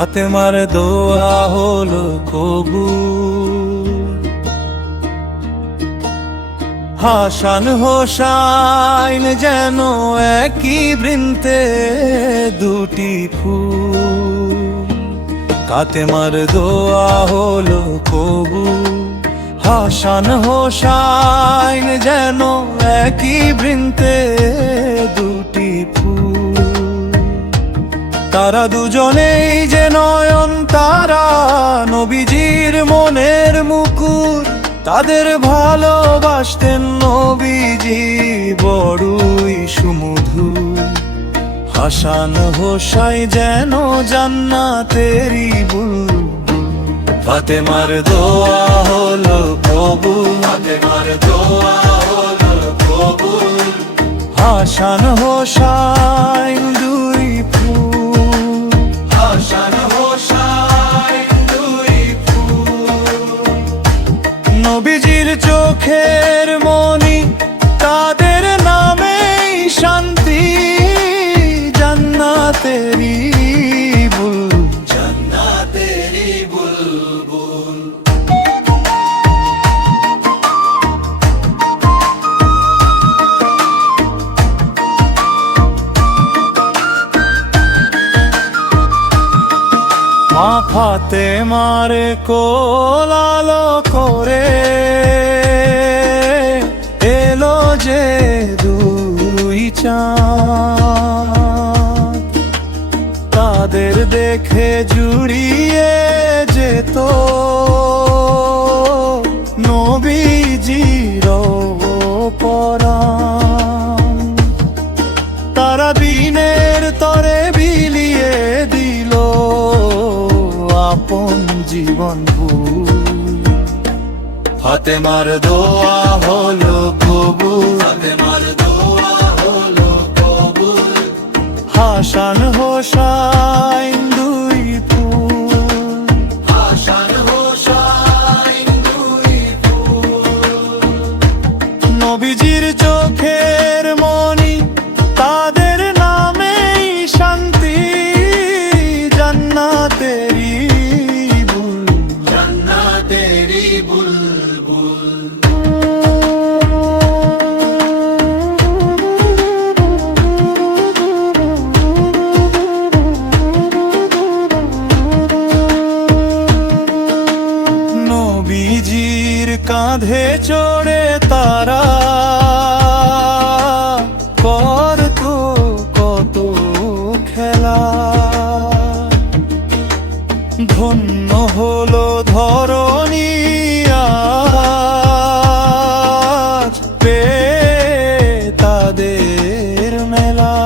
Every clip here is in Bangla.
ফাতেমার দোয়া হলো কবুল। হাসান হোসাইন যেন একই বৃন্তে দুটি ফুল। ফাতেমার দোয়া হলো কবুল। হাসান হোসাইন যেন একই বৃন্তে দুটি ফুল। তারা দুজনেই যে নয়ন তারা, নবীজির মনের মুকুর। তাদের ভালোবাসতেন নবীজি বড়ই সুমধুর। হাসান হোসাইন যেন জান্নাতেরই বুলবুল। ফাতেমার দোয়া হলো কবুল। ফাতেমার দোয়া হলো কবুল। হাসান হোসাইন দুই ফুল। হাসান হোসাইন দুই ফুল। নবীজির চোখের মনি, তাদের নামেই শান্তি। জান্নাতেরই বুলবুল। জান্নাতেরই বুলবুল। মা ফাতেমার কোল আলো করে এলো যে দুই চাঁদ। তাদের দেখে জুড়িয়ে যেত নবীজির পরাণ। তারা দিনের তরে বিলিয়ে দিল আপন জীবন ভুল। ফাতেমার দোয়া হলো কবুল। ফাতেমার দোয়া হলো কবুল। হাসান হোসাইন দুই ফুল। হাসান হোসাইন দুই ফুল। নবীজির চোখের মনি, তাদের নামেই শান্তি। জান্নাতেরই বুলবুল। জান্নাতেরই বুলবুল। নবীজির কাঁধে চড়ে তারা করত কত খেলা। ধন্য হলো ধরণী আজ পেয়ে তাদের মেলা।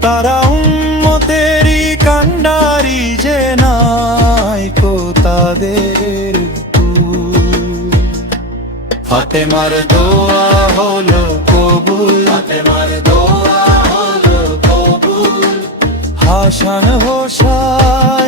তারা উম্মতেরই কান্ডারি যে নাই কো তাদের তুল। ফাতেমার দোয়া হলো কবুল। ফাতেমার দোয়া হলো কবুল। হাসান হোসাইন